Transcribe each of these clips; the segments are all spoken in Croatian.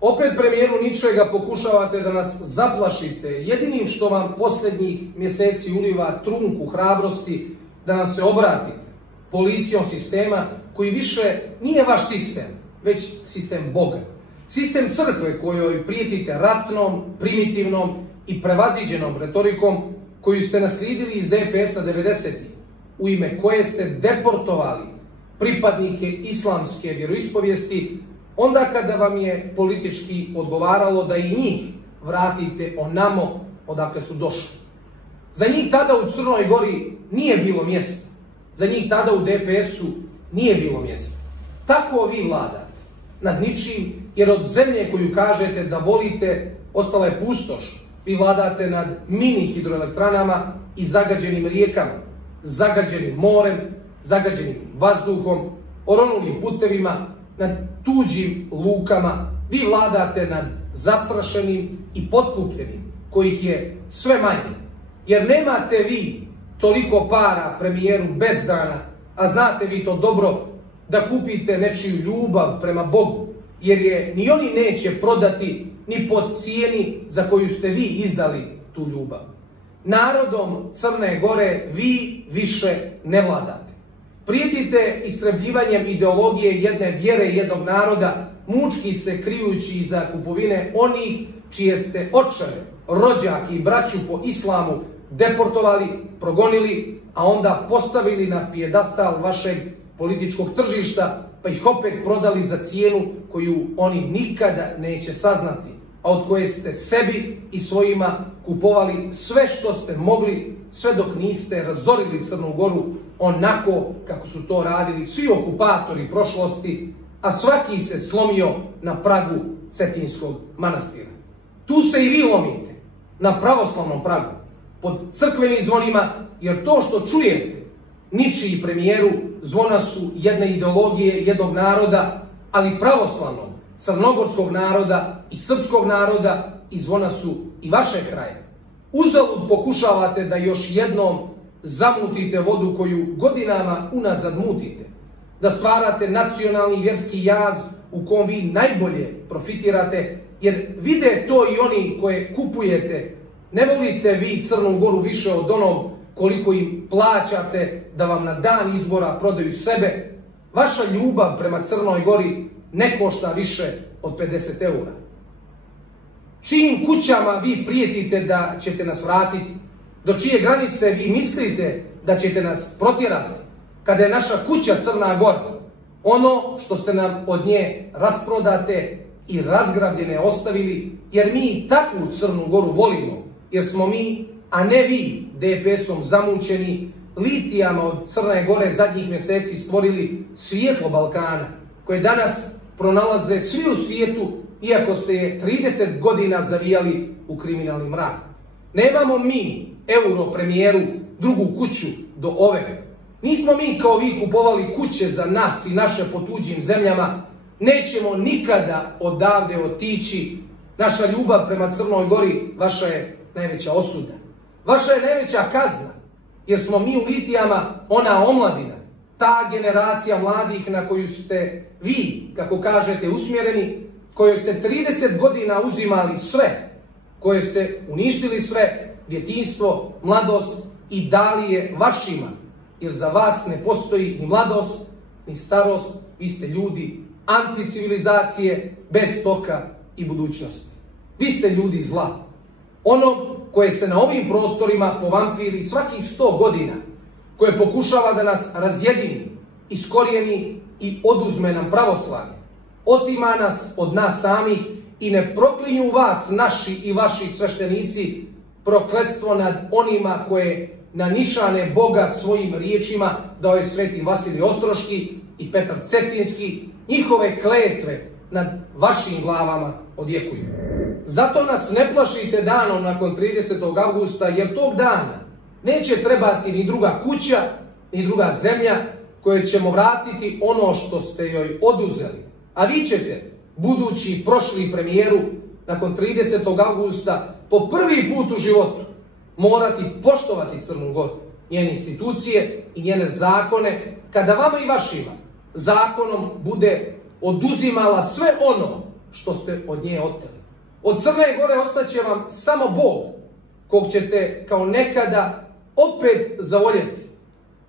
Opet, premijeru, ničega pokušavate da nas zaplašite. Jedinim što vam posljednjih mjeseci uliva trunku hrabrosti da nam se obratite policijom sistema koji više nije vaš sistem, već sistem Boga. Sistem crkve kojoj prijetite ratnom, primitivnom i prevaziđenom retorikom koju ste naslijedili iz DPS-a 90-ih, u ime koje ste deportovali pripadnike islamske vjeroispovijesti onda kada vam je politički odgovaralo da i njih vratite onamo odakle su došli. Za njih tada u Crnoj Gori nije bilo mjesta. Za njih tada u DPS-u nije bilo mjesta. Tako vi vladate nad ničim, jer od zemlje koju kažete da volite ostala je pustoš. Vi vladate nad mini hidroelektranama i zagađenim rijekama, zagađenim morem, zagađenim vazduhom, oronulim putevima, nad tuđim lukama. Vi vladate nad zastrašenim i potkupljenim, kojih je sve manje. Jer nemate vi toliko para, premijeru, bez dana, a znate vi to dobro, da kupite nečiju ljubav prema Bogu, jer je ni oni neće prodati ni po cijeni za koju ste vi izdali tu ljubav. Narodom Crne Gore vi više ne vladate. Prijetite istrebljivanjem ideologije jedne vjere jednog naroda, mučki se krijući iza kupovine onih čije ste očeve, rođake i braću po islamu deportovali, progonili, a onda postavili na pijedastal vašeg političkog tržišta, pa ih opet prodali za cijenu koju oni nikada neće saznati, a od koje ste sebi i svojima kupovali sve što ste mogli, sve dok niste razorili Crnu Goru onako kako su to radili svi okupatori prošlosti, a svaki se slomio na pragu Cetinskog manastira. Tu se i vi lomite, na pravoslavnom pragu, pod crkvenim zvonima, jer to što čujete, ničiji, premijeru, zvona su jedne ideologije jednog naroda, ali pravoslavnog, crnogorskog naroda i srpskog naroda, i zvona su i vaše kraje. Uzalud pokušavate da još jednom zamutite vodu koju godinama unazad mutite, da stvarate nacionalni i vjerski jaz u kom vi najbolje profitirate, jer vide to i oni koje kupujete. Ne volite vi Crnu Goru više od onog koliko im plaćate da vam na dan izbora prodaju sebe. Vaša ljubav prema Crnoj Gori ne košta više od 50 eura. Čijim kućama vi prijetite da ćete nas vratiti? Do čije granice vi mislite da ćete nas protjerati? Kada je naša kuća Crna Gora, ono što ste nam od nje rasprodate i razgrabljene ostavili, jer mi i takvu Crnu Goru volimo, jer smo mi, a ne vi, DPS-om zamućeni, litijama od Crne Gore zadnjih mjeseci stvorili svjetlo Balkana, koje danas pronalaze svi u svijetu, iako ste je 30 godina zavijali u kriminalni mrak. Nemamo mi, euro premijeru, drugu kuću do ove. Nismo mi kao vi kupovali kuće za nas i naše po tuđim zemljama. Nećemo nikada odavde otići. Naša ljubav prema Crnoj Gori vaša je najveća osuda. Vaša je najveća kazna, jer smo mi u litijama ona omladina, ta generacija mladih na koju ste vi, kako kažete, usmjereni, kojoj ste 30 godina uzimali sve, koje ste uništili sve, djetinjstvo, mladost, i dali je vašima, jer za vas ne postoji ni mladost, ni starost, vi ste ljudi anticivilizacije, bez toka i budućnosti. Vi ste ljudi zla. Ono koje se na ovim prostorima povampiri svakih 100 godina, koje pokušava da nas razjedini, iskorijeni i oduzme nam pravoslavlje, otima nas od nas samih i ne proklinju vas, naši i vaši sveštenici, prokletstvo nad onima koje na nišane Boga svojim riječima dao je sveti Vasilij Ostroški i Petar Cetinski, njihove kletve nad vašim glavama odjekuju. Zato nas ne plašite danom nakon 30. avgusta, jer tog dana neće trebati ni druga kuća, ni druga zemlja kojoj ćemo vratiti ono što ste joj oduzeli. A vi ćete, budući prošli premijeru, nakon 30. avgusta po prvi put u životu morati poštovati Crnu Goru, njene institucije i njene zakone, kada vama i vašima zakonom bude oduzimala sve ono što ste od nje oteli. Od Crne Gore ostaće vam samo Bog, kog ćete kao nekada opet zavoljeti,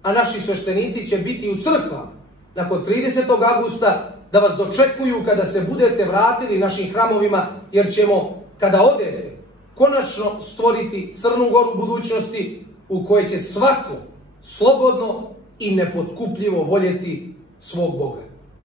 a naši sveštenici će biti u crkvama nakon 30. avgusta da vas dočekuju kada se budete vratili našim hramovima, jer ćemo, kada odete, konačno stvoriti Crnu Goru budućnosti u kojoj će svako slobodno i nepotkupljivo voljeti svog Boga.